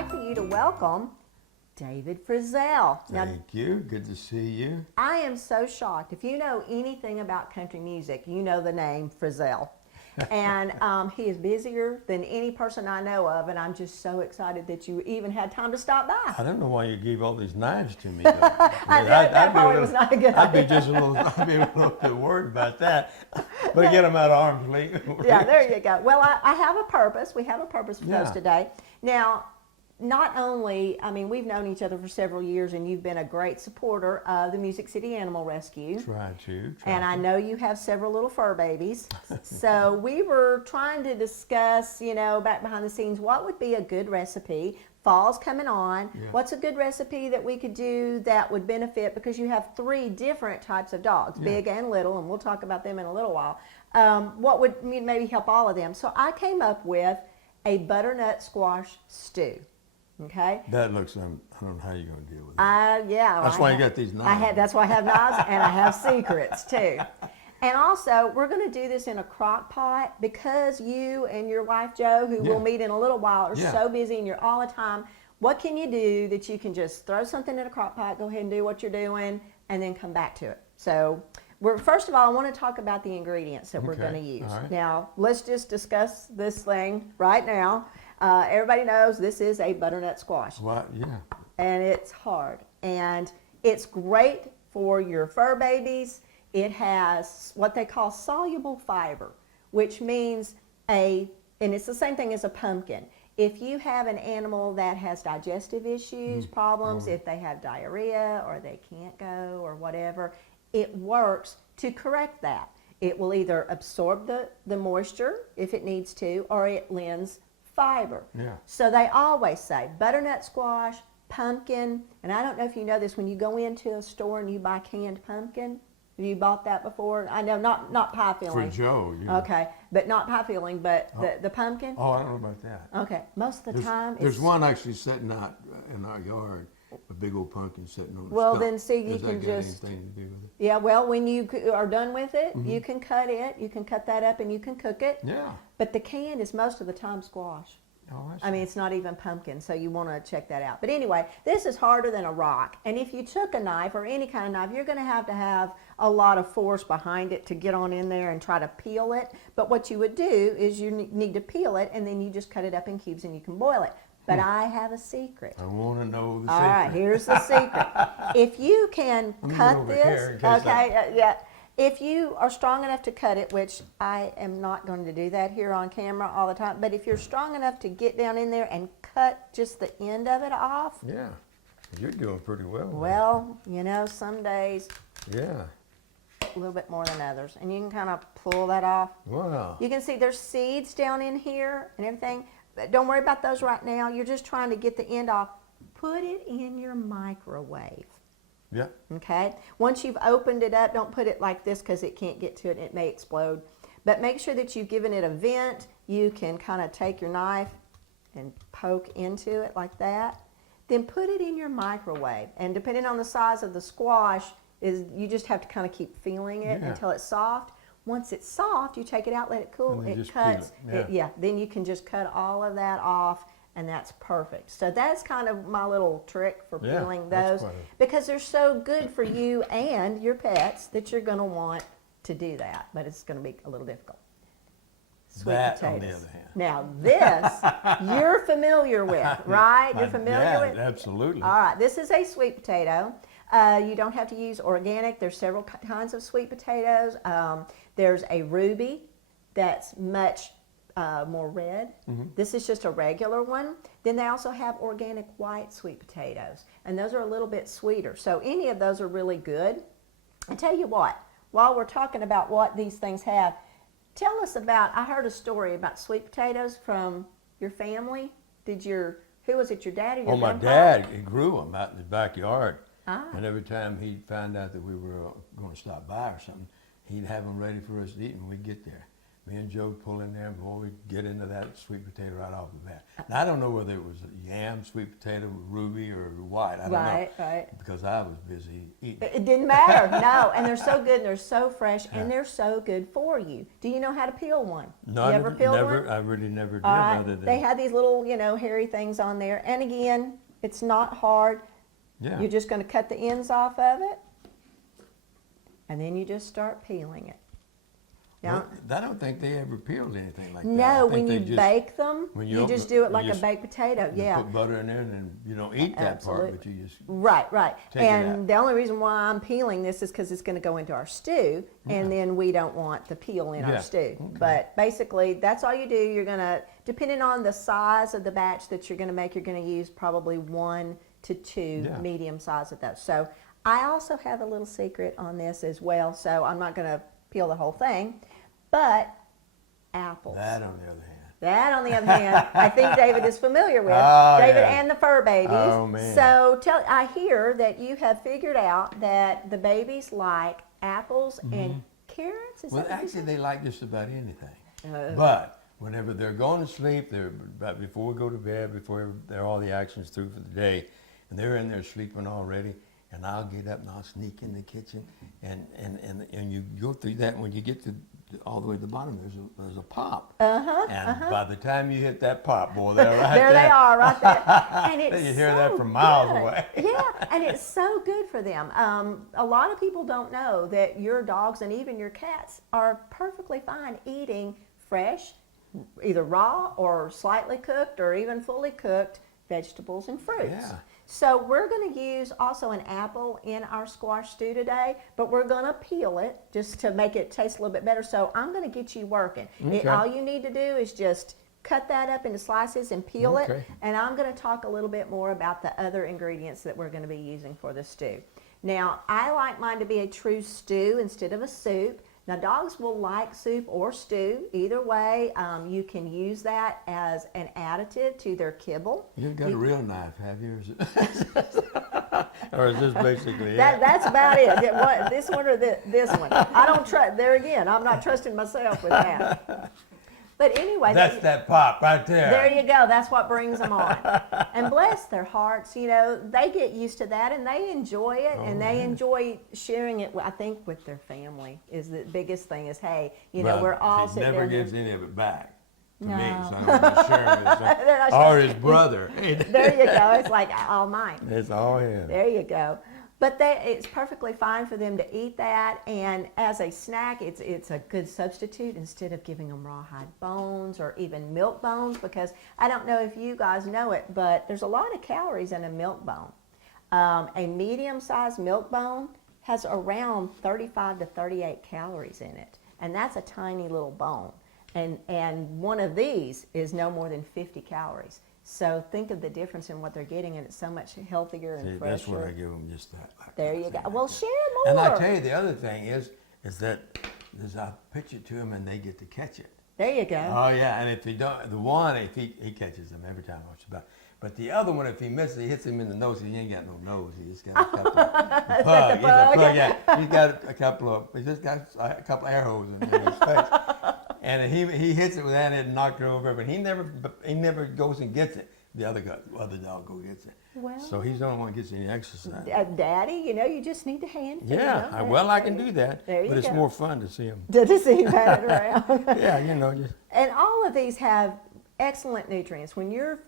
like for you to welcome David Frizzell. Now, Thank you. Good to see you. I am so shocked. If you know anything about country music, you know the name Frizzell. And he is busier than any person I know of, and I'm just so excited that you even had time to stop by. I don't know why you gave all these knives to me. Though. That probably was not a good I'd be idea. just I'd be a little bit worried about that. But get them out of arm's reach. Yeah, there you go. Well, I have a purpose. We have a purpose for those Yeah. today. Now, not only, we've known each other for several years, and you've been a great supporter of the Music City Animal Rescue. Try to. And I know you have several little fur babies. So we were trying to discuss, back behind the scenes, what would be a good recipe. Fall's coming on. Yeah. What's a good recipe that we could do that would benefit, because you have 3 different types of dogs, Yeah. big and little, and we'll talk about them in a little while. What would maybe help all of them? So I came up with a butternut squash stew. Okay. That looks, I don't know how you're going to deal with it. Yeah. That's why you got these knives. That's why I have knives, and I have secrets too. And also, we're going to do this in a crock pot, because you and your wife Jo, who Yeah. we'll meet in a little while, are Yeah. so busy and you're all the time. What can you do that you can just throw something in a crock pot, go ahead and do what you're doing, and then come back to it? So, first of all, I want to talk about the ingredients that we're Okay. going to use. All right. Now, let's just discuss this thing right now. Everybody knows this is a butternut squash. Well, yeah. And it's hard. And it's great for your fur babies. It has what they call soluble fiber, which means and it's the same thing as a pumpkin. If you have an animal that has digestive issues, problems, if they have diarrhea or they can't go or whatever, it works to correct that. It will either absorb the moisture if it needs to, or it lends fiber. Yeah. So they always say butternut squash, pumpkin, and I don't know if you know this, when you go into a store and you buy canned pumpkin, have you bought that before? I know not pie For filling. Joe. Yeah. Okay, but not pie filling, but the pumpkin. Oh, I don't know about that. Okay, most of the time There's it's, one actually sitting out in our yard, a big old pumpkin sitting on the Well, stump. then, see, you Does that can got just- anything to do with it? yeah. Well, when you are done with it, Mm-hmm. you can cut it. You can cut that up and you can cook it. Yeah. But the canned is most of the time squash. Oh, I mean, it's not even pumpkin, so you want to check that out. But anyway, this is harder than a rock. And if you took a knife or any kind of knife, you're going to have a lot of force behind it to get on in there and try to peel it. But what you would do is you need to peel it, and then you just cut it up in cubes and you can boil it. But I have a secret. I want to know the All secret. right, here's the secret. If you can I'm gonna cut go over this, here in case okay, yeah. If you are strong enough to cut it, which I am not going to do that here on camera all the time, but if you're strong enough to get down in there and cut just the end of it off, Yeah. You're doing pretty well. well, some days Yeah. a little bit more than others. And you can kind of pull that off. Wow. You can see there's seeds down in here and everything. But don't worry about those right now. You're just trying to get the end off. Put it in your microwave. Yeah. Okay. Once you've opened it up, don't put it like this because it can't get to it. It may explode. But make sure that you've given it a vent. You can kind of take your knife and poke into it like that. Then put it in your microwave. And depending on the size of the squash, you just have to kind of keep feeling it Yeah. until it's soft. Once it's soft, you take it out, let it cool. And then It just peel cuts. it, Then you can just cut all of that off. And that's perfect. So that's kind of my little trick for Yeah, peeling that's those, quite because they're so good for you and your pets that you're going to want to do that. But it's going to be a little difficult. Sweet That, on the potatoes. other hand. Now this you're familiar with, right? You're familiar yeah, with. absolutely. All right. This is a sweet potato. You don't have to use organic. There's several kinds of sweet potatoes. There's a ruby that's much more red. This is just a regular one. Then they also have organic white sweet potatoes, and those are a little bit sweeter. So any of those are really good. I tell you what, while we're talking about what these things have, tell us about, I heard a story about sweet potatoes from your family. Who was it, your dad or your Oh, my grandpa? dad, he grew them out in the backyard. Ah. And every time he'd find out that we were going to stop by or something, he'd have them ready for us to eat when we get there. me and Joe pull in there, boy, we get into that sweet potato right off the bat. Now, I don't know whether it was a yam sweet potato, ruby, or white. I don't know. Right. Because I was busy eating. It didn't matter, no. And they're so good, and they're so fresh, and they're so good for you. Do you know how to peel one? No, you ever peeled one? I really never did. All right. Other than They have these little, hairy things on there. And again, it's not hard. yeah. You're just going to cut the ends off of it, and then you just start peeling it. Now, Well, I don't think they ever peeled anything like that. I no, think when they you just, bake them, when you open just it, do it you like a just- baked potato. you Yeah. put butter in there, and you don't eat that part, but you just Right. Take it And out. the only reason why I'm peeling this is because it's going to go into our stew, and then we don't want the peel in Yeah. our stew. Okay. But basically, that's all you do. You're going to, depending on the size of the batch that you're going to make, you're going to use probably 1 to 2 Yeah. medium size of those. So I also have a little secret on this as well. So I'm not going to peel the whole thing, but apples. that on the other hand. That, on the other hand, I think David is familiar with. Oh, David yeah. and the fur babies. Oh, man. So I hear that you have figured out that the babies like apples and carrots. Is Well, that what you actually, they like just about anything. said? But whenever they're going to sleep, they're about before we go to bed, before they're all the actions through for the day, and they're in there sleeping already. And I'll get up and I'll sneak in the kitchen, and you go through that. When you get to all the way to the bottom, there's a pop. And by the time you hit that pop, boy, they're right there they are, right there. And it's You hear so that from miles good. away. Yeah, and it's so good for them. A lot of people don't know that your dogs and even your cats are perfectly fine eating fresh, either raw or slightly cooked or even fully cooked vegetables and fruits. Yeah. So we're going to use also an apple in our squash stew today, but we're going to peel it just to make it taste a little bit better. So I'm going to get you working. Okay. All you need to do is just cut that up into slices and peel it. Okay. And I'm going to talk a little bit more about the other ingredients that we're going to be using for the stew. Now, I like mine to be a true stew instead of a soup. Now, dogs will like soup or stew. Either way, you can use that as an additive to their kibble. You've got a real knife, have you? Or is this basically it? That's about it. This one or this one. I don't trust. There again, I'm not trusting myself with that. But anyway, That's that pop right there. there you go. That's what brings them on. And bless their hearts, they get used to that and they enjoy it, and they enjoy sharing it. I think with their family is the biggest thing. Is hey, Well, we're all he sitting never there. gives any of it back to me, No. so I'm not sharing They're not it. Or sharing. his brother. There you go. It's like all mine. It's all him. There you go. But it's perfectly fine for them to eat that, and as a snack, it's a good substitute instead of giving them rawhide bones or even milk bones, because I don't know if you guys know it, but there's a lot of calories in a milk bone. A medium-sized milk bone has around 35 to 38 calories in it, and that's a tiny little bone. And one of these is no more than 50 calories. So think of the difference in what they're getting, and it's so much healthier and See, fresher. that's what I give them, just that. Like There that you thing go. right Well, there. share more. And I tell you, the other thing is that I pitch it to them and they get to catch it. There you go. Oh yeah, and if he don't, the one if he catches them every time. But the other one, if he misses, he hits him in the nose. He ain't got no nose. He just got a couple. Pug. the He's a pug? pug. Yeah, he's got a couple of. He just got a couple of air holes in his face. And he hits it with that and knocked it over. But he never goes and gets it. The other dog go gets it. Well. So he's the only one who gets any exercise. Daddy, you just need to hand feed Yeah, them. I can do that. There you But it's go. more fun to see him. To see him pat it around. Yeah, just. And all of these have excellent nutrients. When you're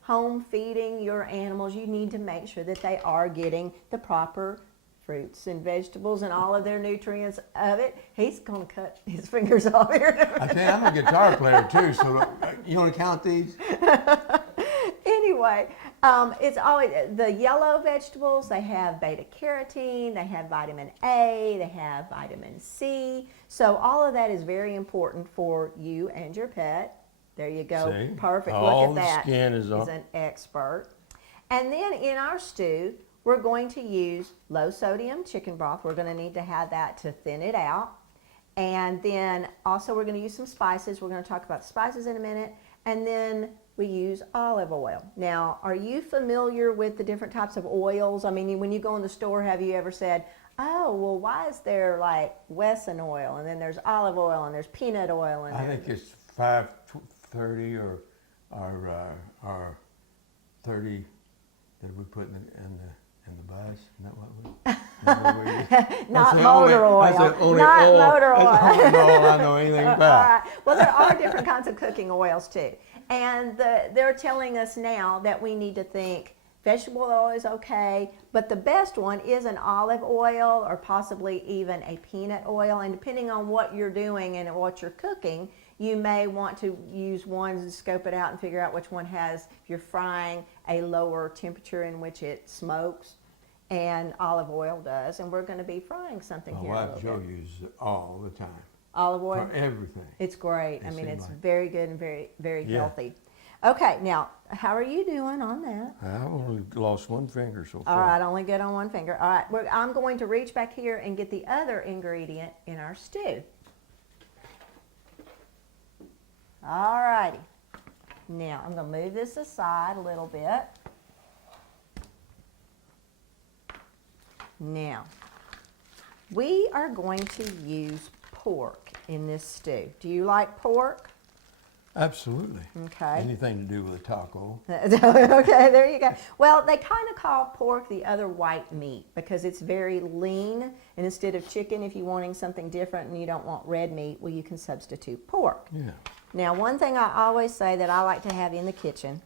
home feeding your animals, you need to make sure that they are getting the proper fruits and vegetables and all of their nutrients of it. He's going to cut his fingers off here. I tell you, I'm a guitar player too, so you want to count these? Anyway, it's always the yellow vegetables. They have beta carotene, they have vitamin A, they have vitamin C. So all of that is very important for you and your pet. There you go. See? Perfect. All Look the at that. skin is He's up. an expert. And then in our stew, we're going to use low sodium chicken broth. We're going to need to have that to thin it out. And then also we're going to use some spices. We're going to talk about spices in a minute. And then we use olive oil. Now, are you familiar with the different types of oils? I mean, when you go in the store, have you ever said, oh, well, why is there like Wesson oil, and then there's olive oil, and there's peanut oil, and I think it's 530 or 30 that we put in the bus. Isn't that what we? Not motor oil. Not motor oil. That's the only oil I know anything about. All right. Well, there are different kinds of cooking oils too. And they're telling us now that we need to think vegetable oil is okay, but the best one is an olive oil or possibly even a peanut oil. And depending on what you're doing and what you're cooking, you may want to use one and scope it out and figure out which one has, if you're frying, a lower temperature in which it smokes. And olive oil does, and we're going to be frying something My here in a wife little Joe bit. uses it all the time Olive oil? for everything. It's great. I It mean, seemed it's like- very good and very, very Yeah. healthy. Okay, now, how are you doing on that? I've only lost one finger so far. All right, only good on one finger. All right, I'm going to reach back here and get the other ingredient in our stew. All righty. Now, I'm going to move this aside a little bit. Now, we are going to use pork in this stew. Do you like pork? Absolutely. Okay. Anything to do with a taco. Okay, there you go. Well, they kind of call pork the other white meat because it's very lean. And instead of chicken, if you're wanting something different and you don't want red meat, well, you can substitute pork. Yeah. Now, one thing I always say that I like to have in the kitchen,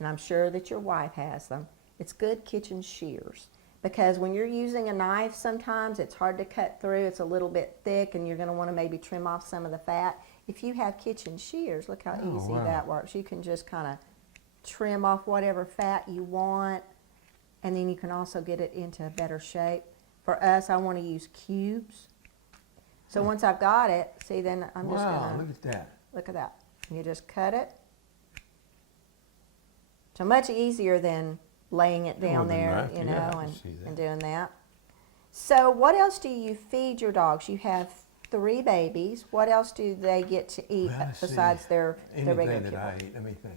and I'm sure that your wife has them, it's good kitchen shears. Because when you're using a knife, sometimes it's hard to cut through. It's a little bit thick, and you're going to want to maybe trim off some of the fat. If you have kitchen shears, look how Oh, easy wow. that works. You can just kind of trim off whatever fat you want, and then you can also get it into a better shape. For us, I want to use cubes. So once I've got it, see, then I'm just Wow, going look to, at that. look at that. You just cut it. So much easier than laying it down with a there, knife, you yeah, I know, can see that. and doing that. So what else do you feed your dogs? You have 3 babies. What else do they get to eat Well, let's see. besides their regular Anything that kibble? I eat, let me think.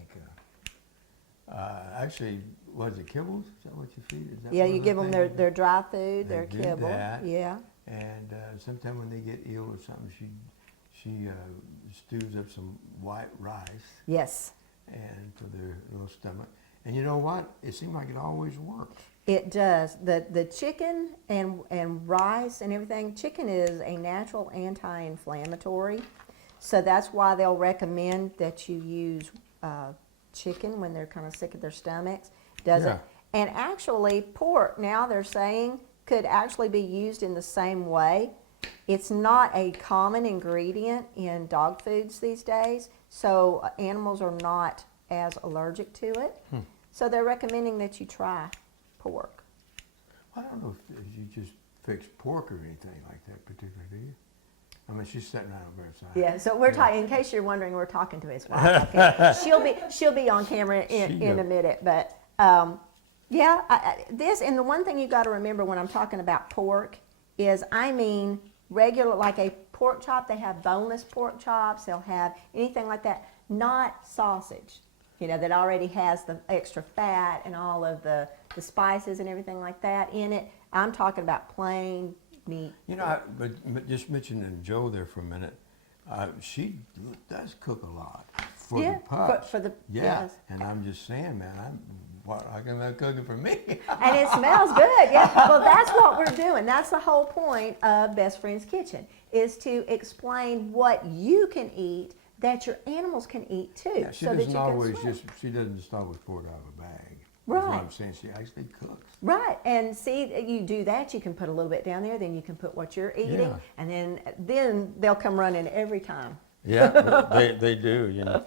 Actually, was it kibbles? Is that what you feed? Is that Yeah, one you of the give them things? their dry food, They their do kibble. that. Yeah. And sometimes when they get ill or something, she stews up some white rice Yes, and for their little stomach. And you know what? It seems like it always works. it does. The chicken and rice and everything, chicken is a natural anti-inflammatory. So that's why they'll recommend that you use chicken when they're kind of sick of their stomachs. Does Yeah. it? And actually, pork, now they're saying, could actually be used in the same way. It's not a common ingredient in dog foods these days, so animals are not as allergic to it. So they're recommending that you try pork. I don't know if you just fix pork or anything like that particularly, do you? I mean, she's sitting right over there. So Yeah, so we're talking, in case you're wondering, we're talking to his wife. Okay. She'll be on camera in a minute, but yeah, this, and the one thing you got to remember when I'm talking about pork is I mean regular, like a pork chop, they have boneless pork chops, they'll have anything like that, not sausage, you know, that already has the extra fat and all of the spices and everything like that in it. I'm talking about plain meat. You know, but just mentioning Joe there for a minute, she does cook a lot for Yeah, the pups. for the- yeah. yes. And I'm just saying, man, I can have cooking for me. And it smells good. Yeah. Well, that's what we're doing. That's the whole point of Best Friends Kitchen, is to explain what you can eat that your animals can eat too. Yeah, she so that doesn't you always can swim. she doesn't just always pour it out of a bag. Right. That's what I'm saying. She actually cooks. Right, and see, you do that, you can put a little bit down there, then you can put what you're eating, Yeah. and then they'll come running every time. Yeah, they do, you know.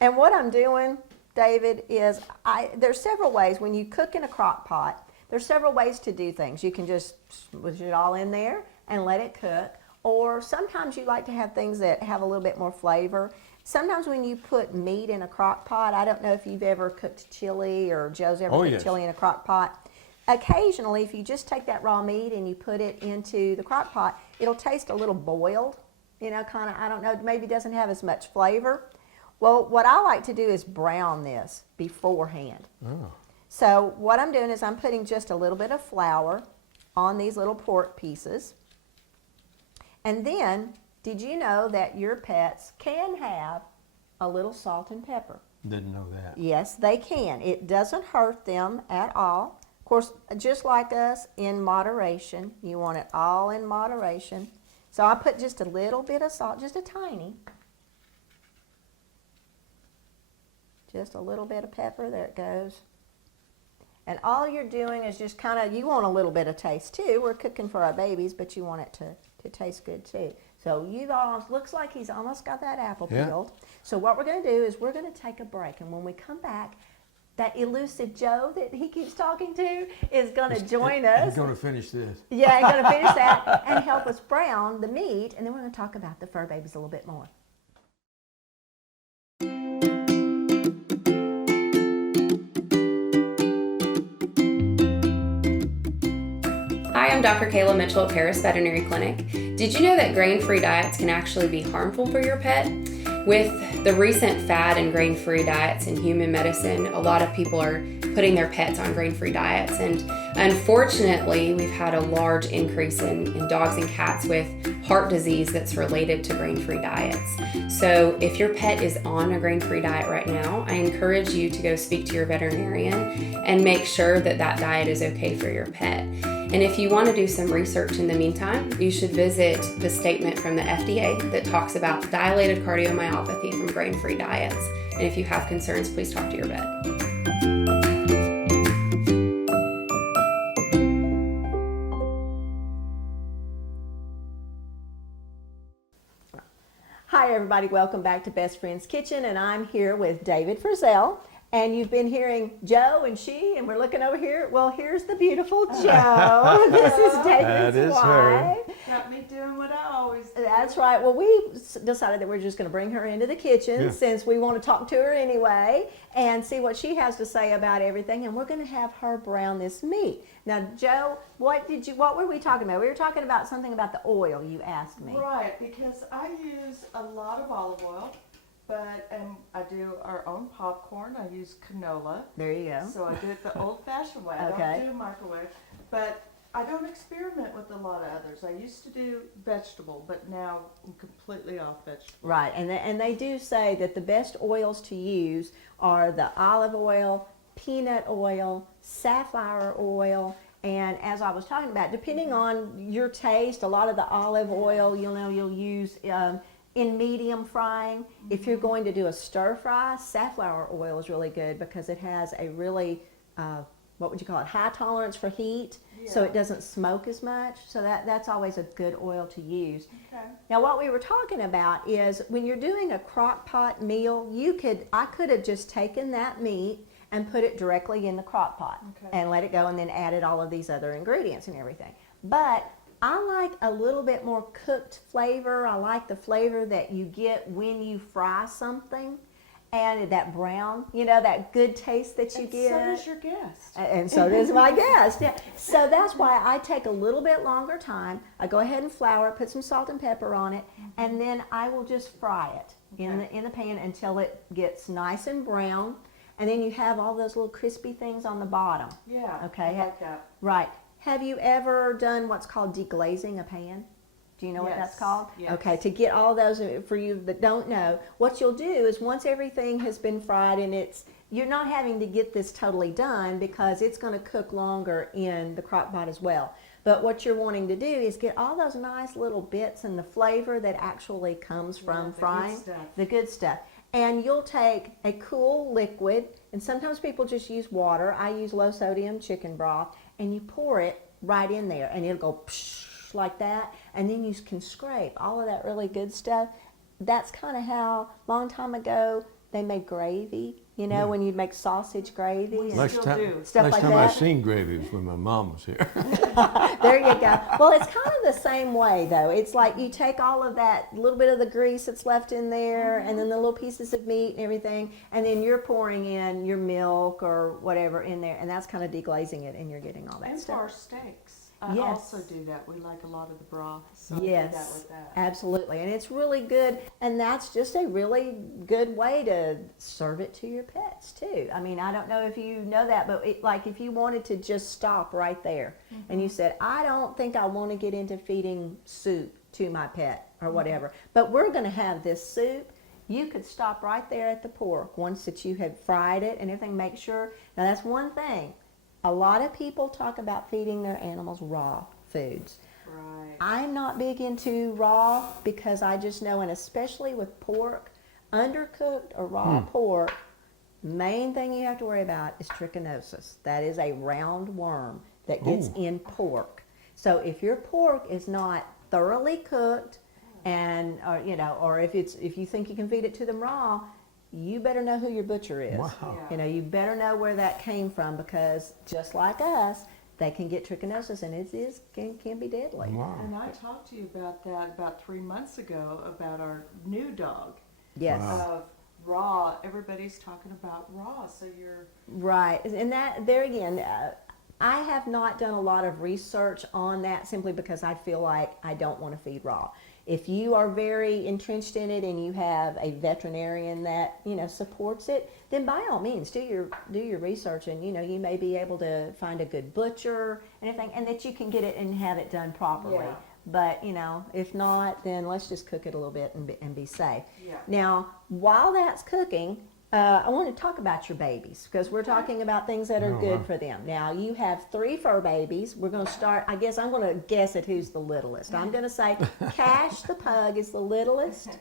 And what I'm doing, David, is there's several ways. When you cook in a crock pot, there's several ways to do things. You can just put it all in there and let it cook. Or sometimes you like to have things that have a little bit more flavor. Sometimes when you put meat in a crock pot, I don't know if you've ever cooked chili or Joe's ever cooked yes. chili in a crock pot. Occasionally, if you just take that raw meat and you put it into the crock pot, it'll taste a little boiled, you know, kind of, I don't know, maybe doesn't have as much flavor. Well, what I like to do is brown this beforehand. Oh. So what I'm doing is I'm putting just a little bit of flour on these little pork pieces. And then, did you know that your pets can have a little salt and pepper? Didn't know that. Yes, they can. It doesn't hurt them at all. Of course, just like us, in moderation. You want it all in moderation. So I put just a little bit of salt, just a tiny. Just a little bit of pepper, there it goes. And all you're doing is just kind of, you want a little bit of taste too. We're cooking for our babies, but you want it to taste good too. So you've almost, looks like he's almost got that apple Yeah. peeled. So what we're going to do is we're going to take a break. And when we come back, that elusive Joe that he keeps talking to is going to join us. He's going to finish this. Yeah, he's going to finish that and help us brown the meat. And then we're going to talk about the fur babies a little bit more. Hi, I'm Dr. Kayla Mitchell at Paris Veterinary Clinic. Did you know that grain-free diets can actually be harmful for your pet? With the recent fad in grain-free diets in human medicine, a lot of people are putting their pets on grain-free diets, and unfortunately, we've had a large increase in dogs and cats with heart disease that's related to grain-free diets. So if your pet is on a grain-free diet right now, I encourage you to go speak to your veterinarian and make sure that that diet is okay for your pet. And if you want to do some research in the meantime, you should visit the statement from the FDA that talks about dilated cardiomyopathy from grain-free diets. And if you have concerns, please talk to your vet. Hi everybody, welcome back to Best Friends Kitchen, and I'm here with David Frizzell. And you've been hearing Joe and she, and we're looking over here. Well, here's the beautiful Joe. This is David's That is her. wife. Got me doing what I always do. That's right. Well, we decided that we're just going to bring her into the kitchen Yeah. since we want to talk to her anyway and see what she has to say about everything. And we're going to have her brown this meat. Now, Joe, what were we talking about? We were talking about something about the oil. You asked me. Right, because I use a lot of olive oil, but I do our own popcorn. I use canola. There you go. So I do it the old-fashioned way. I Okay. don't do microwave, but I don't experiment with a lot of others. I used to do vegetable, but now I'm completely off vegetable. Right, and they do say that the best oils to use are the olive oil, peanut oil, safflower oil, and as I was talking about, depending on your taste, a lot of the olive oil, you'll use in medium frying. If you're going to do a stir fry, safflower oil is really good because it has a really, what would you call it, high tolerance for heat, so Yeah. it doesn't smoke as much. So that's always a good oil to use. Okay. Now, what we were talking about is when you're doing a crock pot meal, I could have just taken that meat and put it directly in the crock pot Okay. and let it go and then added all of these other ingredients and everything. But I like a little bit more cooked flavor. I like the flavor that you get when you fry something and that brown, that good taste that you And get. so does your guest. And so does my guest. Yeah. So that's why I take a little bit longer time. I go ahead and flour it, put some salt and pepper on it, and then I will just fry it in the pan until it gets nice and brown. And then you have all those little crispy things on the bottom. Yeah. Okay. I like that. Right. Have you ever done what's called deglazing a pan? Do you know what that's Yes, called? yes. Okay, to get all those, for you that don't know, what you'll do is once everything has been fried and you're not having to get this totally done because it's going to cook longer in the crock pot as well. But what you're wanting to do is get all those nice little bits and the flavor that actually comes from the good frying. stuff. The good stuff. And you'll take a cool liquid, and sometimes people just use water. I use low sodium chicken broth, and you pour it right in there, and it'll go psh like that, and then you can scrape all of that really good stuff. That's kind of how, long time ago, they made gravy, when you'd make sausage gravy. We and- Last still do. Stuff Last like time I that. seen gravy was when my mom was here. There you go. Well, it's kind of the same way, though. It's like you take all of that little bit of the grease that's left in there, and then the little pieces of meat and everything, and then you're pouring in your milk or whatever in there, and that's kind of deglazing it, and you're getting all that And for stuff. our steaks. I Yes. also do that. We like a lot of the broth, so I do that Yes, with that. absolutely. And it's really good. And that's just a really good way to serve it to your pets, too. I mean, I don't know if you know that, but like if you wanted to just stop right there and you said, I don't think I want to get into feeding soup to my pet or whatever, but we're going to have this soup. You could stop right there at the pork once that you had fried it and everything. Make sure. Now, that's one thing. A lot of people talk about feeding their animals raw foods. Right. I'm not big into raw because I just know, and especially with pork, undercooked or raw pork, main thing you have to worry about is trichinosis. That is a round worm that gets in pork. So if your pork is not thoroughly cooked, and or, you know, or if you think you can feed it to them raw, you better know who your butcher is. Wow. Yeah. You know, you better know where that came from because just like us, they can get trichinosis and can be deadly. Wow. And I talked to you about that about 3 months ago about our new dog. Yes. Of raw. Everybody's talking about raw, so you're Right, and that there again, I have not done a lot of research on that simply because I feel like I don't want to feed raw. If you are very entrenched in it and you have a veterinarian that supports it, then by all means do your research, and you may be able to find a good butcher and everything, and that you can get it and have it done properly. Yeah. But if not, then let's just cook it a little bit and be safe. Yeah. Now, while that's cooking, I want to talk about your babies because we're talking about things that are Oh, good wow. for them. Now, you have 3 fur babies. We're going to start, I guess I'm going to guess at who's the littlest. I'm going to say Cash the pug is the littlest,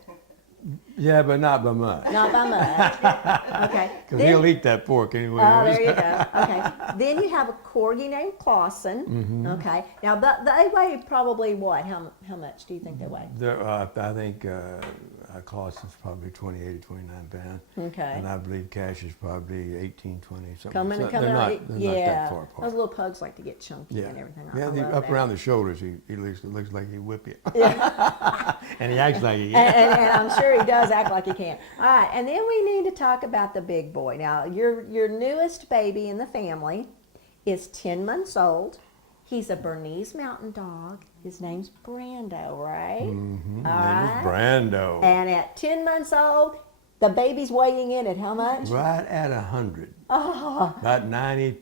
Yeah, but not by much. not by much. Okay. Because Then- he'll eat that pork anyway. Oh, there you go. Okay. Then you have a corgi named Clausen. Okay. Now, they weigh probably what? How much do you think they weigh? I think Clausen's probably 28 or 29 pounds. Okay. And I believe Cash is probably 18, 20, something. Coming So on, they're not yeah. that far apart. Those little pugs like to get chunky Yeah, and everything. yeah. I love Up that. around the shoulders, he looks like he whip you, Yeah. and he acts like he. and I'm sure he does act like he can. All right, and then we need to talk about the big boy. Now, your newest baby in the family is 10 months old. He's a Bernese Mountain Dog. His name's Brando, right? Mm-hmm. All Name is right. Brando. And at 10 months old, the baby's weighing in at how much? Right at 100. Oh, About 90.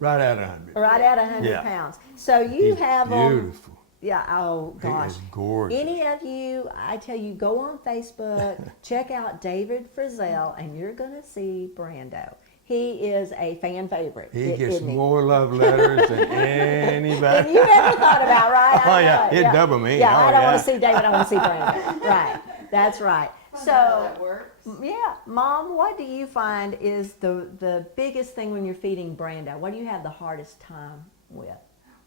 Right at 100. right at 100 Yeah. pounds. So you He's have beautiful. Yeah, oh He gosh. is gorgeous. Any of you, I tell you, go on Facebook, check out David Frizzell, and you're going to see Brando. He is a fan favorite. He gets isn't he? more love letters than than anybody. you ever thought about, right? Oh, I yeah, know, he'd double me. Yeah, Oh, I don't yeah. want to see David, I want to see Brando. Right, that's right. I know how So, that works. yeah, Mom, what do you find is the biggest thing when you're feeding Brando? What do you have the hardest time with?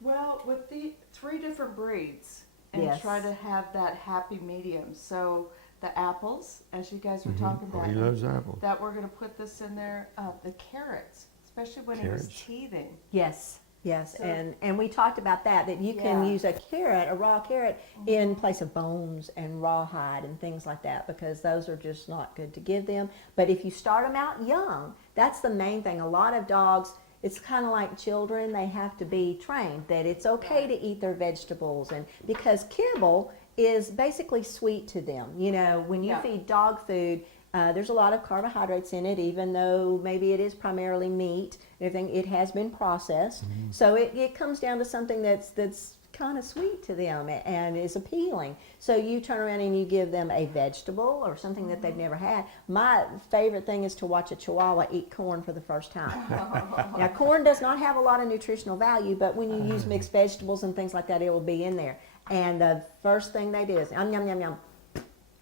Well, with the 3 different breeds, and Yes. try to have that happy medium. So the apples, as you guys were talking Oh, about, he loves apples. that we're going to put this in there. The carrots, especially when he was Carrots. teething. Yes, yes, So- and we talked about that you can Yeah. use a carrot, a raw carrot, in place of bones and rawhide and things like that because those are just not good to give them. But if you start them out young, that's the main thing. A lot of dogs, it's kind of like children; they have to be trained that it's okay to eat their vegetables, and because kibble is basically sweet to them. You know, when you Yeah. feed dog food. There's a lot of carbohydrates in it, even though maybe it is primarily meat. Everything it has been processed, so it comes down to something that's kind of sweet to them and is appealing. So you turn around and you give them a vegetable or something that they've never had. My favorite thing is to watch a Chihuahua eat corn for the first time. Now, corn does not have a lot of nutritional value, but when you use mixed vegetables and things like that, it will be in there. And the first thing they do is yum yum yum yum.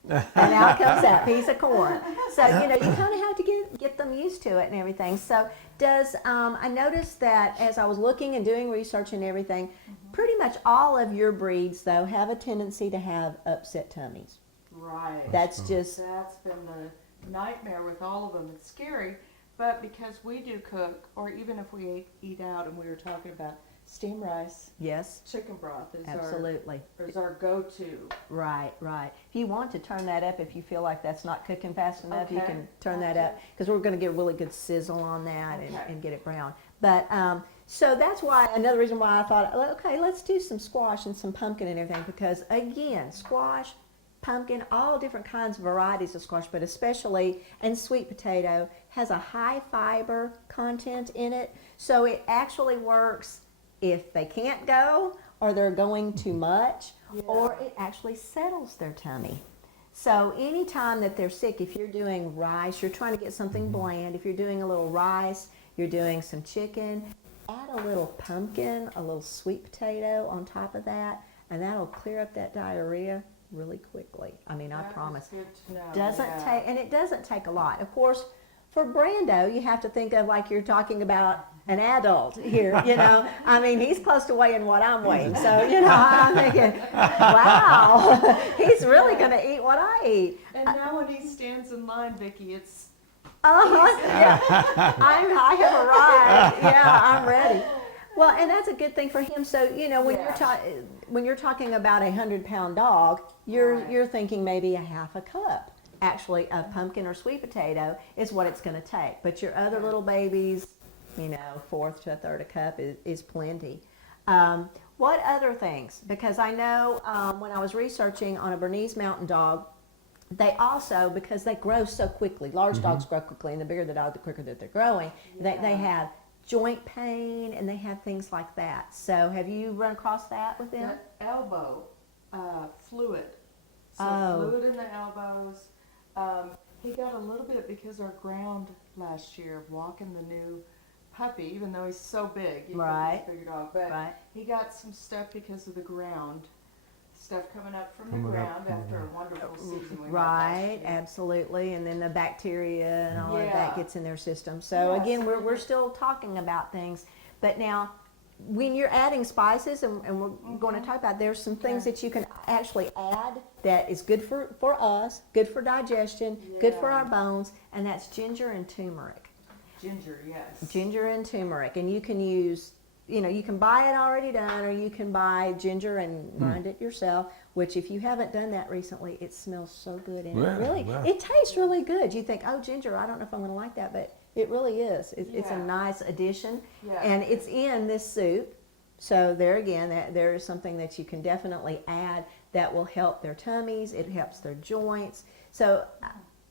And out comes that piece of corn. So, you kind of have to get them used to it and everything. So I noticed that as I was looking and doing research and everything, pretty much all of your breeds, though, have a tendency to have upset tummies. Right. That's just, That's been the nightmare with all of them. It's scary, but because we do cook, or even if we eat out, and we were talking about steamed rice, yes, chicken broth is absolutely. our go-to. Right, right. If you want to turn that up, if you feel like that's not cooking fast enough, you Okay. can turn that Gotcha. up because we're going to get a really good sizzle on that Okay. and get it brown. But so that's why, another reason why I thought, okay, let's do some squash and some pumpkin and everything, because again, squash, pumpkin, all different kinds of varieties of squash, but especially, and sweet potato has a high fiber content in it. So it actually works if they can't go, or they're going too much, or it actually settles their tummy. So anytime that they're sick, if you're doing rice, you're trying to get something bland, if you're doing a little rice, you're doing some chicken, add a little pumpkin, a little sweet potato on top of that, and that'll clear up that diarrhea really quickly. I mean, I That is promise. good to know. Doesn't Yeah. take, and it doesn't take a lot. Of course, for Brando, you have to think of like you're talking about an adult here, you know. I mean, he's close to weighing what I'm weighing, so you know, I'm thinking, wow, he's really going to eat what I eat. And now when he stands in line, Vicki, it's Yeah. I have arrived. Yeah, I'm ready. Well, and that's a good thing for him. So you know, when you're talking about a 100-pound dog, you're thinking maybe a half a cup. Actually, of pumpkin or sweet potato is what it's going to take. But your other little babies, you know, fourth to a third a cup is plenty. What other things? Because I know when I was researching on a Bernese Mountain Dog, they also, because they grow so quickly, large dogs grow quickly, and the bigger the dog, the quicker that they're growing, they have joint pain and they have things like that. So have you run across that with them? that elbow fluid. So Oh. fluid in the elbows. He got a little bit because our ground last year, walking the new puppy, even though he's so big, he's Right. a bigger dog, but Right. he got some stuff because of the ground, stuff coming up from the Coming up ground from the after a wonderful season we had Right, last year. absolutely, and then the bacteria and all of that Yeah. gets in their system. So Yes. again, we're still talking about things, but now when you're adding spices, and we're going to talk about, there's some things Okay. that you can actually add that is good for us, good for digestion, good for Yeah. our bones, and that's ginger and turmeric. Ginger, yes. Ginger and turmeric, and you can use, you know, you can buy it already done, or you can buy ginger and grind it yourself, which if you haven't done that recently, it smells so good, and Yeah, it really, wow. it tastes really good. You think, oh, ginger, I don't know if I'm going to like that, but it really is. It's a Yeah. nice addition, Yeah. and it's in this soup. So there again, there is something that you can definitely add that will help their tummies. It helps their joints. So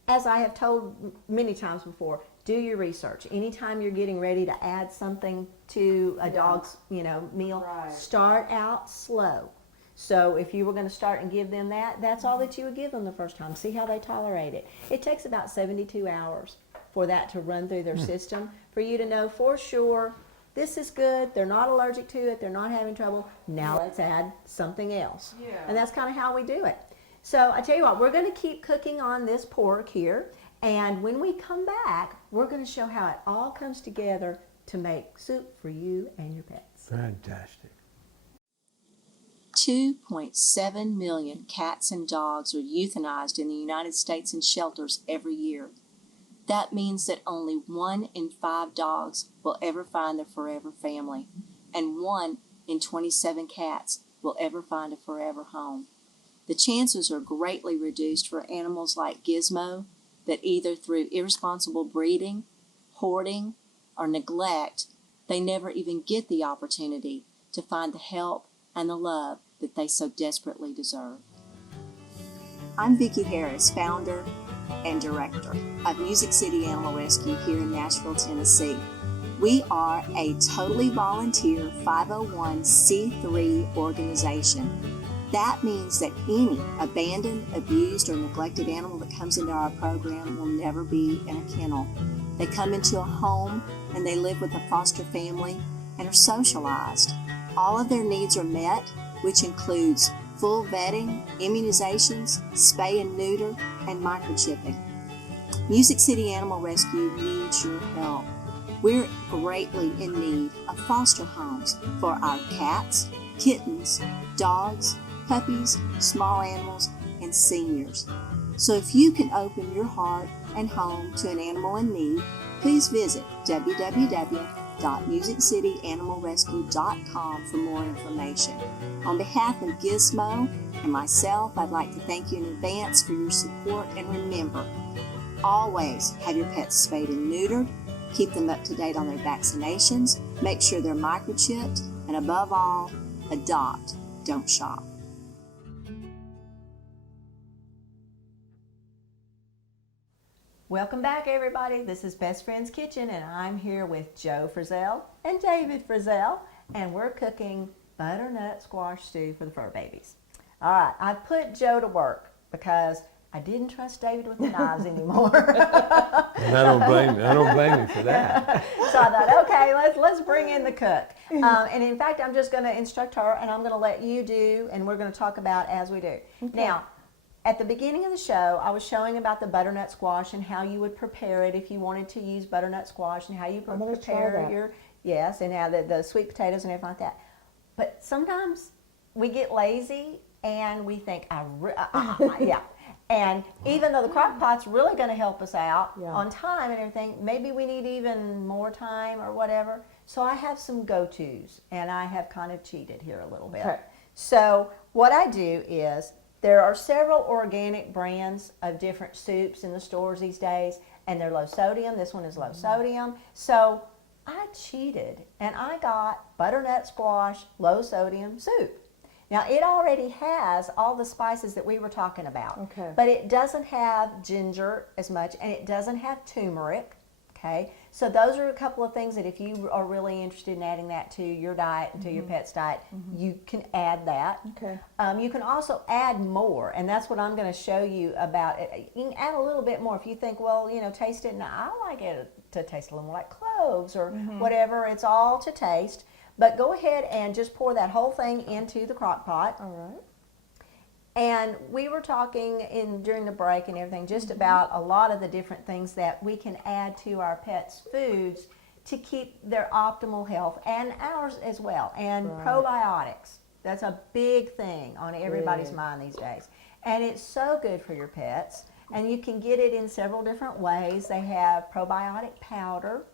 as I have told many times before, do your research. Anytime you're getting ready to add something to a dog's, you know, meal, Right. start out slow. So if you were going to start and give them that, that's all that you would give them the first time. See how they tolerate it. It takes about 72 hours for that to run through their system, for you to know for sure this is good, they're not allergic to it, they're not having trouble, now let's add something else. Yeah. And that's kind of how we do it. So I tell you what, we're going to keep cooking on this pork here, and when we come back, we're going to show how it all comes together to make soup for you and your pets. Fantastic. 2.7 million cats and dogs are euthanized in the United States in shelters every year. That means that only 1 in 5 dogs will ever find a forever family, and 1 in 27 cats will ever find a forever home. The chances are greatly reduced for animals like Gizmo that either through irresponsible breeding, hoarding, or neglect, they never even get the opportunity to find the help and the love that they so desperately deserve. I'm Vicki Harris, founder and director of Music City Animal Rescue here in Nashville, Tennessee. We are a totally volunteer 501c3 organization. That means that any abandoned, abused, or neglected animal that comes into our program will never be in a kennel. They come into a home and they live with a foster family and are socialized. All of their needs are met, which includes full vetting, immunizations, spay and neuter, and microchipping. Music City Animal Rescue needs your help. We're greatly in need of foster homes for our cats, kittens, dogs, puppies, small animals, and seniors. So if you can open your heart and home to an animal in need, please visit www.musiccity.animalrescue.com for more information. On behalf of Gizmo and myself, I'd like to thank you in advance for your support, and remember, always have your pets spayed and neutered, Keep them up to date on their vaccinations, make sure they're microchipped, and above all, adopt, don't shop. Welcome back, everybody. This is Best Friends Kitchen, and I'm here with Joe Frizzell and David Frizzell, and we're cooking butternut squash stew for the fur babies. All right, I put Joe to work because I didn't trust David with the knives anymore. And I don't blame you for that. So I thought, okay, let's bring in the cook. And in fact, I'm just going to instruct her, and I'm going to let you do, and we're going to talk about as we do. Now, at the beginning of the show, I was showing about the butternut squash and how you would prepare it if you wanted to use butternut squash, and how you I'm gonna try prepare that. your, yes, and how the sweet potatoes and everything like that. But sometimes we get lazy and we think, yeah. And even though the crock pot's really going to help us out Yeah. on time and everything, maybe we need even more time or whatever. So I have some go-tos, and I have kind of cheated here a little bit. Okay. So what I do is, there are several organic brands of different soups in the stores these days, and they're low sodium. This one is low sodium. So I cheated, and I got butternut squash low sodium soup. Now, it already has all the spices that we were talking about. Okay. But it doesn't have ginger as much, and it doesn't have turmeric. Okay, so those are a couple of things that if you are really interested in adding that to your diet and to your pet's diet, you can add that. Okay. You can also add more, and that's what I'm going to show you about it. You can add a little bit more if you think, well, taste it, and I like it to taste a little more like cloves or whatever. It's all to taste. But go ahead and just pour that whole thing into the crock pot. All right. And we were talking during the break and everything just about a lot of the different things that we can add to our pets' foods to keep their optimal health, and ours as well. And probiotics, that's a big thing on everybody's mind these days. And it's so good for your pets. And you can get it in several different ways. They have probiotic powder,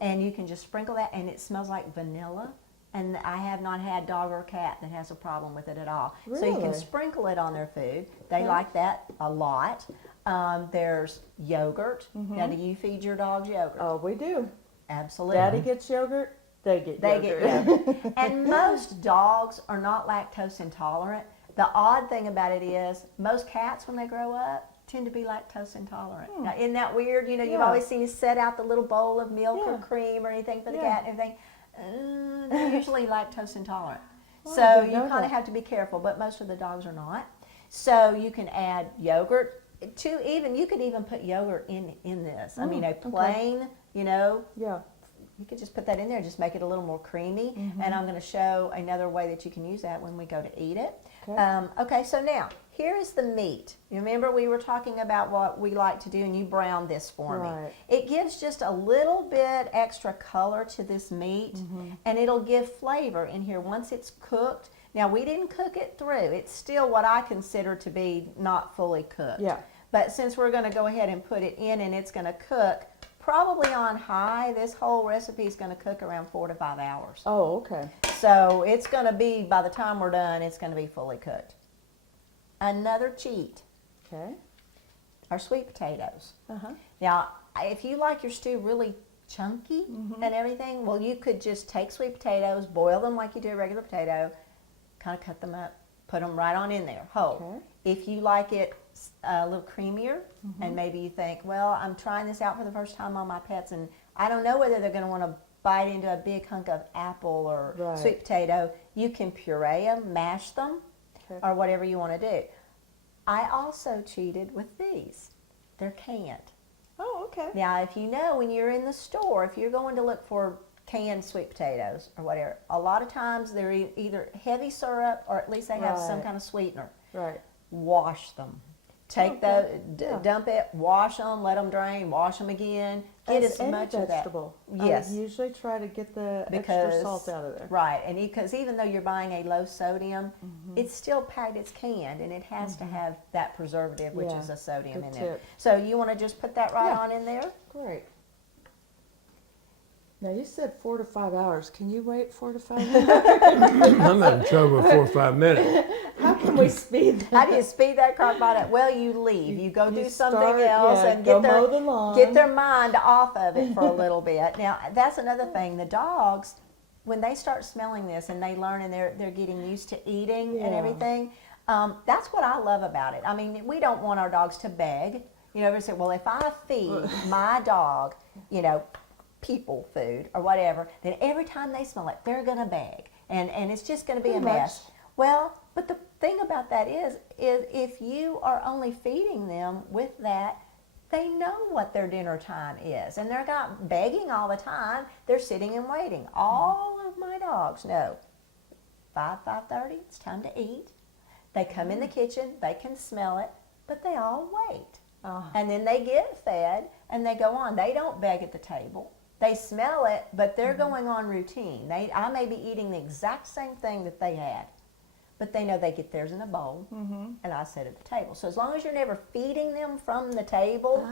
and you can just sprinkle that, and it smells like vanilla. And I have not had dog or cat that has a problem with it at all. So you can Really? sprinkle it on their food. They like that a lot. There's yogurt. Now, do you feed your dogs yogurt? Oh, we do. Absolutely. Daddy gets yogurt. They get They yogurt. get yogurt. And most dogs are not lactose intolerant. The odd thing about it is most cats, when they grow up, tend to be lactose intolerant. Now, isn't that weird? You've Yeah. always seen you set out the little bowl of milk or Yeah. cream or anything for the Yeah. cat and everything. They're usually lactose intolerant. Oh, I So didn't you know kind that. of have to be careful, but most of the dogs are not. So you can add yogurt to you could even put yogurt in this. I mean, a plain, Yeah. you could just put that in there and just make it a little more creamy. And I'm going to show another way that you can use that when we go to eat it. Okay. Okay, so now, here is the meat. You remember we were talking about what we like to do, and you browned this for me. Right. It gives just a little bit extra color to this meat, and it'll give flavor in here once it's cooked. Now, we didn't cook it through. It's still what I consider to be not fully cooked. Yeah. But since we're going to go ahead and put it in and it's going to cook probably on high, this whole recipe is going to cook around 4 to 5 hours. Oh, okay. So it's going to be, by the time we're done, it's going to be fully cooked. Another cheat, Okay. are sweet potatoes. Uh-huh. Now, if you like your stew really chunky and everything, well, you could just take sweet potatoes, boil them like you do a regular potato, kind of cut them up, put them right on in there, whole. Okay. If you like it a little creamier, and maybe you think, well, I'm trying this out for the first time on my pets, and I don't know whether they're going to want to bite into a big hunk of apple or Right. sweet potato, you can puree them, mash them, Okay. or whatever you want to do. I also cheated with these. They're canned. Oh, okay. Now, if you know, when you're in the store, if you're going to look for canned sweet potatoes or whatever, a lot of times they're either heavy syrup or at least they have some Right. kind of sweetener. Right. Wash them. Take Okay. Yeah. dump it, wash them, let them drain, wash them again. Get as any much of that. vegetable. Yes. I usually try to get the Because extra salt out of there. right, and because even though you're buying a low sodium, it's still packed, it's canned, and it has to have that preservative, which Yeah, is a sodium good in there. tip. So you want to just put that right Yeah. on in there. Great. Now you said 4 to 5 hours. Can you wait 4 to 5 minutes? I'm in trouble for 4 or 5 minutes. How can we speed that? How do you speed that crock pot up? Well, you leave. You go do something start, else yeah, and go mow the lawn. get their mind off of it for a little bit. Now, that's another thing. The dogs, when they start smelling this and they learn and they're getting used to eating and Yeah. everything, that's what I love about it. I mean, we don't want our dogs to beg. You know, we say, well, if I feed my dog, you know, people food or whatever, then every time they smell it, they're going to beg. And it's just going to be Pretty a mess. much. Well, but the thing about that is if you are only feeding them with that, they know what their dinner time is. And they're not begging all the time. They're sitting and waiting. All of my dogs know 5:30, it's time to eat. They come in the kitchen, they can smell it, but they all wait. Oh. And then they get fed and they go on. They don't beg at the table. They smell it, but they're going on routine. I may be eating the exact same thing that they had, but they know they get theirs in a bowl, and I sit at the table. So as long as you're never feeding them from the table,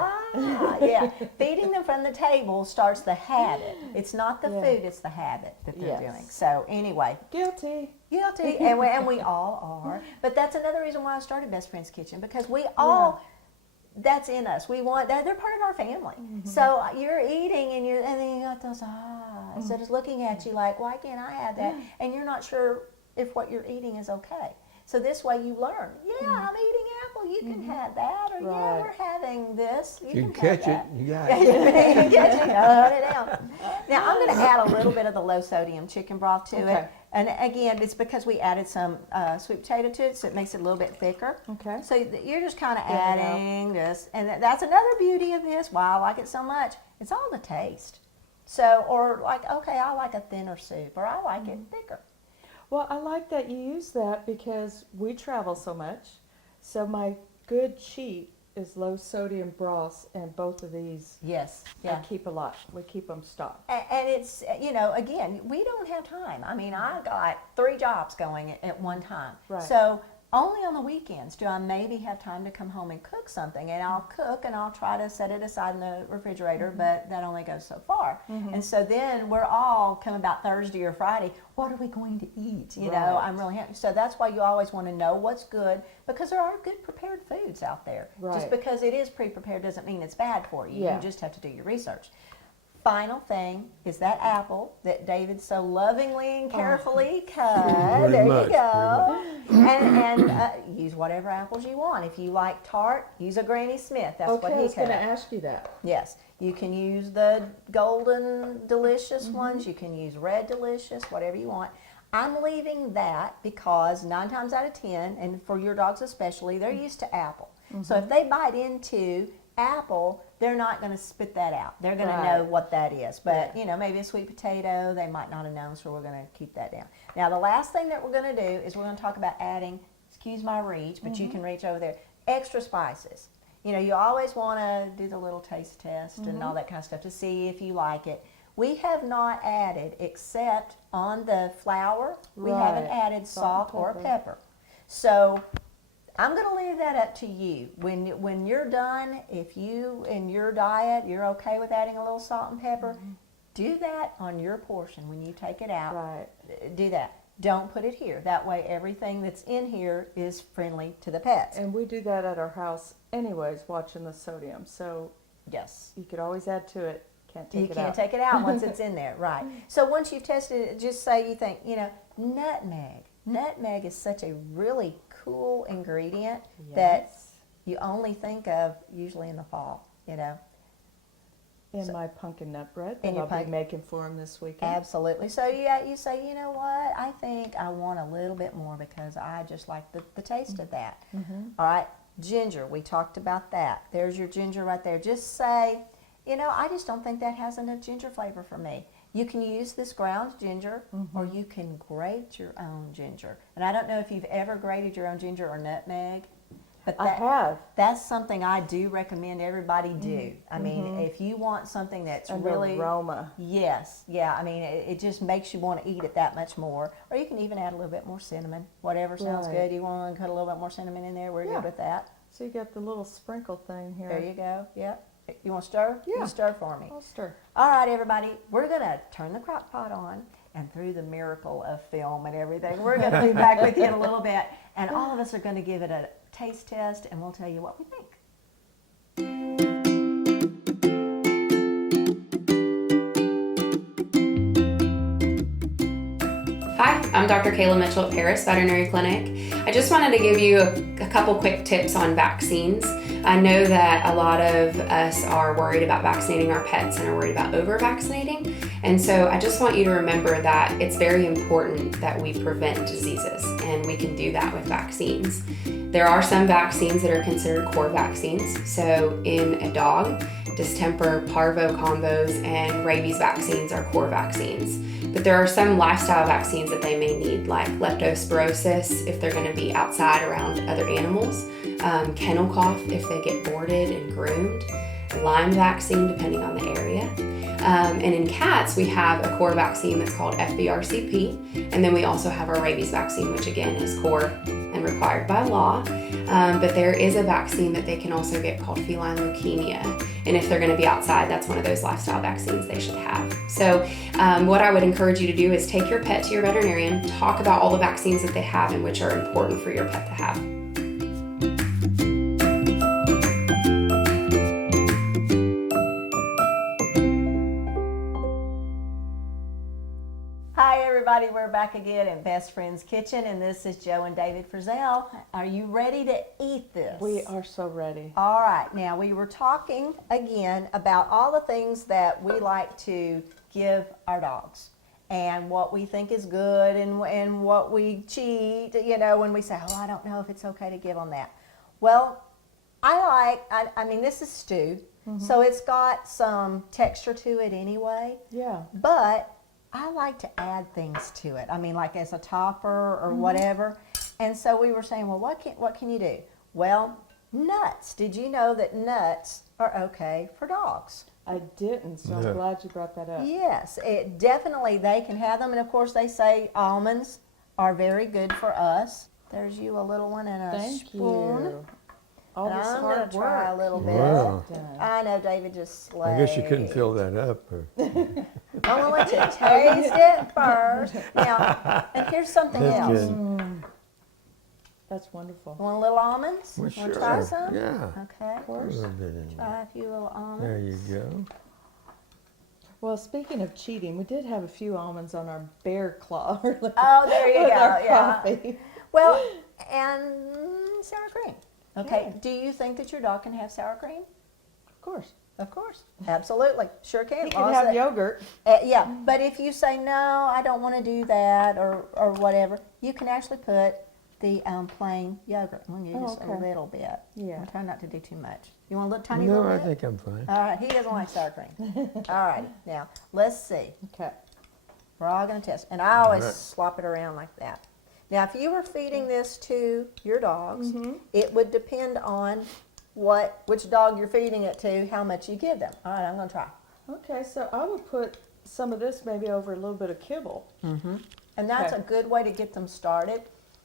yeah, feeding them from the table starts the habit. It's not the Yeah. food; it's the habit that they're Yes. doing. So anyway, Guilty. guilty, and we all are. But that's another reason why I started Best Friends Kitchen, because we all. That's in us. We want that. They're part of our family. So you're eating, and then you got those eyes that is looking at you like, why can't I have that? And you're not sure if what you're eating is okay. So this way you learn. Yeah, I'm eating apple. You can have that, or yeah, Right. we're having this. You can have catch it. that. You got Yeah, it. you can catch it. Cut it out. Now I'm going to add a little bit of the low sodium chicken broth to it. Okay. And again, it's because we added some sweet potato to it, so it makes it a little bit thicker. Okay. So you're just kind of Get it out. adding this, and that's another beauty of this. Why I like it so much. It's all the taste. So, or like, okay, I like a thinner soup, or I like it thicker. Well, I like that you use that because we travel so much. So my good cheat is low sodium broths, and both of these Yes. I Yeah. keep a lot. We keep them stocked. And it's, you know, again, we don't have time. I mean, I got 3 jobs going at one time. Right. So only on the weekends do I maybe have time to come home and cook something. And I'll cook and I'll try to set it aside in the refrigerator, but that only goes so far. And so then we're all come about Thursday or Friday, what are we going to eat? You know, Right. I'm really happy. So that's why you always want to know what's good, because there are good prepared foods out there. Just Right. because it is pre-prepared doesn't mean it's bad for you. Yeah. You just have to do your research. Final thing is that apple that David so lovingly and carefully cut. Pretty There much, you go. And use whatever apples you want. If you like tart, use a Granny Smith. That's Okay, what I he was going cut. to ask you that. Yes, you can use the golden delicious ones. You can use red delicious, whatever you want. I'm leaving that because 9 times out of 10, and for your dogs especially, they're used to apple. So if they bite into apple, they're not going to spit that out. They're going to know Right. what that is. But, Yeah. you know, maybe a sweet potato, they might not have known, so we're going to keep that down. Now, the last thing that we're going to do is we're going to talk about adding, excuse my reach, but you can reach over there, extra spices. You know, you always want to do the little taste test and all that kind of stuff to see if you like it. We have not added, except on the flour, we haven't Right. added Salt salt and or pepper. pepper. So I'm going to leave that up to you. When you're done, if you in your diet you're okay with adding a little salt and pepper, do that on your portion when you take it out. Right. Do that. Don't put it here. That way everything that's in here is friendly to the pets. And we do that at our house anyways, watching the sodium. So Yes. you could always add to it. Can't take You it can't out. take it out once it's in there, right? So once you've tested it, just say you think, you know, nutmeg. Nutmeg is such a really cool ingredient that Yes. you only think of usually in the fall, you know. In my pumpkin nut bread In that your I'll be pumpkin- making for him this weekend. Absolutely. So you say, you know what? I think I want a little bit more because I just like the taste of that. All right. Ginger. We talked about that. There's your ginger right there. Just say, you know, I just don't think that has enough ginger flavor for me. You can use this ground ginger, or you can grate your own ginger. And I don't know if you've ever grated your own ginger or nutmeg, but I have. that's something I do recommend everybody do. I mean, if you want something that's An really aroma. Yes, yeah. I mean, it just makes you want to eat it that much more. Or you can even add a little bit more cinnamon. Whatever sounds Right. good. You want to cut a little bit more cinnamon in there, we're Yeah. good with that. So you got the little sprinkle thing here. There you go. Yep. You want to stir? Yeah. You stir for me. I'll stir. All right, everybody, we're going to turn the crock pot on, and through the miracle of film and everything, we're going to be back with you in a little bit, and all of us are going to give it a taste test, and we'll tell you what we think. Hi, I'm Dr. Kayla Mitchell at Paris Veterinary Clinic. I just wanted to give you a couple quick tips on vaccines. I know that a lot of us are worried about vaccinating our pets and are worried about over-vaccinating. And so I just want you to remember that it's very important that we prevent diseases, and we can do that with vaccines. There are some vaccines that are considered core vaccines. So in a dog, distemper, parvo combos, and rabies vaccines are core vaccines. But there are some lifestyle vaccines that they may need, like leptospirosis if they're going to be outside around other animals, kennel cough if they get boarded and groomed, Lyme vaccine depending on the area. And in cats, we have a core vaccine that's called FVRCP, and then we also have our rabies vaccine, which again is core and required by law. But there is a vaccine that they can also get called feline leukemia, and if they're going to be outside, that's one of those lifestyle vaccines they should have. So what I would encourage you to do is take your pet to your veterinarian, talk about all the vaccines that they have and which are important for your pet to have. Hi, everybody. We're back again in Best Friends Kitchen, and this is Joe and David Frizzell. Are you ready to eat this? We are so ready. All right. Now, we were talking again about all the things that we like to give our dogs and what we think is good and what we cheat, you know, when we say, oh, I don't know if it's okay to give them that. Well, I mean, this is stew, so it's got some texture to it anyway. Yeah. But I like to add things to it. I mean, like as a topper or whatever. And so we were saying, well, what can you do? Well, nuts. Did you know that nuts are okay for dogs? I didn't, so Yeah. I'm glad you brought that up. Yes, it definitely they can have them. And of course, they say almonds are very good for us. There's you a little one and a Thank spoon. you. All And this I'm going hard to try a work. little bit. Wow. Done. I know David just slayed. I guess you couldn't fill that up. Or, I want to taste it first. Now, and here's something That's else. good. That's wonderful. Want a little almonds? well, Want to sure. try some? Yeah. Okay. A little bit in there. Try a few little almonds. There you go. Well, speaking of cheating, we did have a few almonds on our bear claw. Oh, there you with go. our Yeah. coffee. Well, and sour cream. Okay. Yeah. Do you think that your dog can have sour cream? Of course. Of course. Absolutely. Sure can. You can have yogurt. Yeah, but if you say no, I don't want to do that or whatever, you can actually put the plain yogurt. I'm going to use Oh, a okay. little bit. Yeah. I'm trying not to do too much. You want a little tiny No, little I bit? think I'm fine. All right. He doesn't like sour cream. All right. Now let's see. Okay. We're all going to test, and I always Right. swap it around like that. Now, if you were feeding this to your dogs, it would depend on which dog you're feeding it to, how much you give them. All right, I'm going to try. Okay, so I would put some of this maybe over a little bit of kibble. And that's Okay. a good way to get them started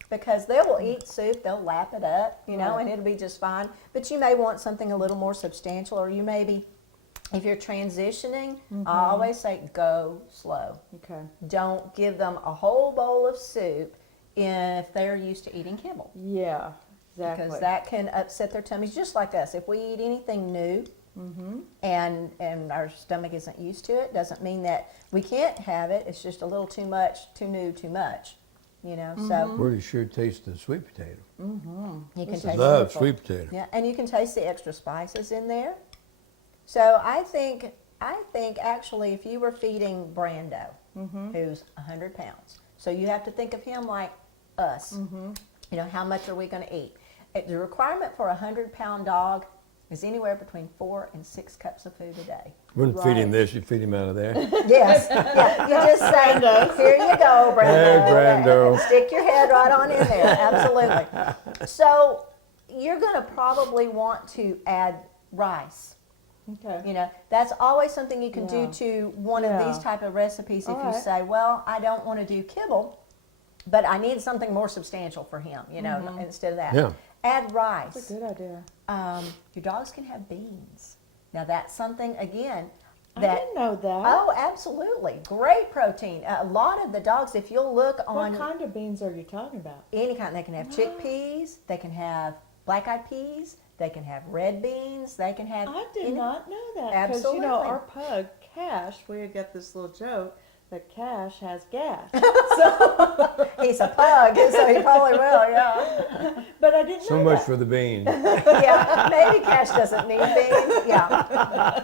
because they will eat soup, they'll lap it up, you know, Right. and it'll be just fine. But you may want something a little more substantial, or you maybe, if you're transitioning, I always say go slow. Okay. Don't give them a whole bowl of soup if they're used to eating kibble. Yeah, exactly. Because that can upset their tummies, just like us. If we eat anything new and our stomach isn't used to it, doesn't mean that we can't have it. It's just a little too much, too new, too much. You know, so Really sure taste the sweet potato. you can This is taste Love wonderful. sweet potato. yeah, and you can taste the extra spices in there. So I think actually, if you were feeding Brando, who's 100 pounds, so you have to think of him like us. You know, how much are we going to eat? The requirement for a 100-pound dog is anywhere between 4 and 6 cups of food a day. Wouldn't feed him Right. this, you'd feed him out of there. Yes, yeah, you just say, here you go, Brando. Hey, Brando. And stick your head right on in there, absolutely. So you're going to probably want to add rice. Okay. You know, that's always something you can Yeah. do to one of Yeah. these type of recipes if All you right. say, well, I don't want to do kibble, but I need something more substantial for him, you know, instead of that. Yeah. Add That's rice. a good idea. Your dogs can have beans. Now that's something, again, I that, didn't know that. oh, absolutely, great protein. A lot of the dogs, if you'll look on What kind of beans are you talking about? any kind, they can have chickpeas, they can have black-eyed peas, they can have red beans, they can have. I did any- not know that. Because, you know, Absolutely. our pug, Cash, we had got this little joke that Cash has gas. He's a pug, so he probably will, yeah. But I didn't So know much that. for the beans. Yeah, maybe Cash doesn't need beans, yeah.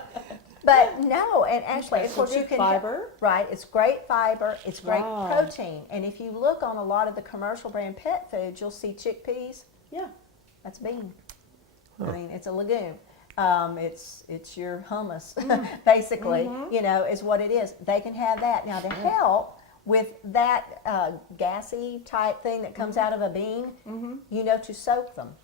But no, and actually, Okay, of so course, you good can. fiber? Right, it's great fiber, it's great Wow. protein. And if you look on a lot of the commercial brand pet foods, you'll see chickpeas, Yeah. that's bean. I mean, it's a legume. It's your hummus, Mm. basically, Mm-hmm. you know, is what it is. They can have that. Now, to help with that gassy type thing that comes Mm-hmm. out of a bean, you know to soak them.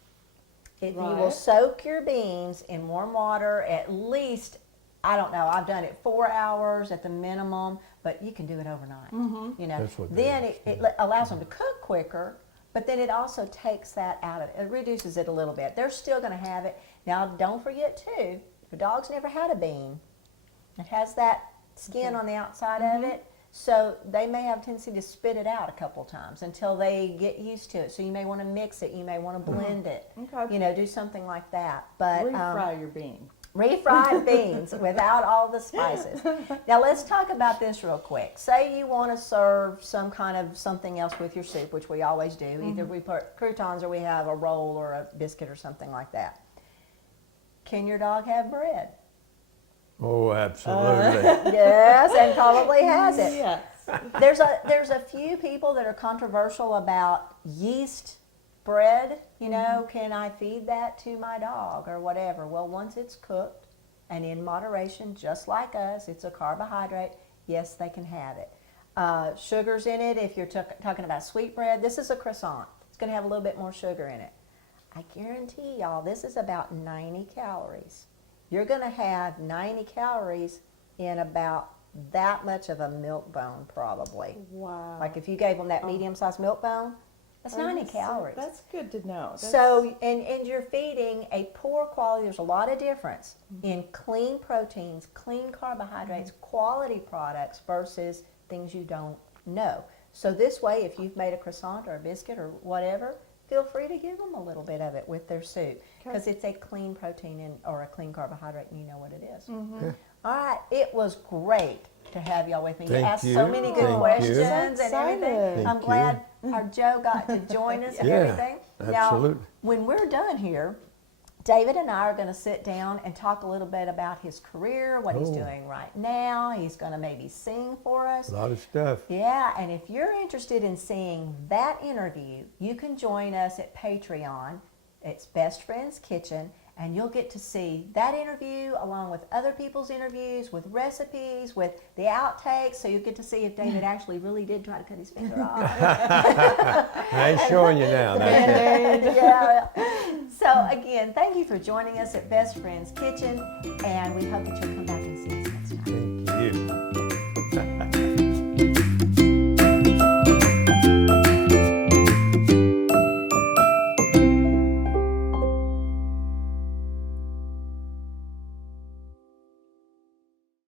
If you will Right. soak your beans in warm water at least, I don't know, I've done it 4 hours at the minimum, but you can do it overnight. You know, That's what then it is, it allows them to cook quicker, but then it also takes that out of it. It reduces it a little bit. They're still going to have it. Now, don't forget too, if a dog's never had a bean, it has that skin on the outside of it, so they may have a tendency to spit it out a couple times until they get used to it. So you may want to mix it, you may want to blend it, Okay. you know, do something like that. But Refry your bean. refried beans without all the spices. Now let's talk about this real quick. Say you want to serve some kind of something else with your soup, which we always do. Either we put croutons or we have a roll or a biscuit or something like that. Can your dog have bread? Oh, absolutely. Yes, and probably has it. Yes. There's a few people that are controversial about yeast bread. You know, can I feed that to my dog or whatever? Well, once it's cooked and in moderation, just like us, it's a carbohydrate. Yes, they can have it. Sugar's in it. If you're talking about sweet bread, this is a croissant. It's going to have a little bit more sugar in it. I guarantee y'all, this is about 90 calories. You're going to have 90 calories in about that much of a milk bone, probably. Wow. Like if you gave them that medium-sized milk bone, that's Oh, 90 yes, calories. That's good to know. That's- So, and you're feeding a poor quality, there's a lot of difference in clean proteins, clean carbohydrates, quality products versus things you don't know. So this way, if you've made a croissant or a biscuit or whatever, feel free to give them a little bit of it with their soup because it's a clean protein or a clean carbohydrate and you know what it is. Yeah. All right, it was great to have y'all with me. You Thank asked you. so many good Thank you. questions So and everything. excited. I'm Thank glad our Joe got to join us and Yeah, everything. absolutely. Now, when we're done here, David and I are going to sit down and talk a little bit about his career, what he's Oh. doing right now. He's going to maybe sing for us. A lot of stuff. Yeah, and if you're interested in seeing that interview, you can join us at Patreon. It's Best Friends Kitchen, and you'll get to see that interview along with other people's interviews, with recipes, with the outtakes, so you get to see if David actually really did try to cut his finger off. I ain't showing you now. That's it. Yeah. So again, thank you for joining us at Best Friends Kitchen, and we hope that you'll come back and see us next time. Thank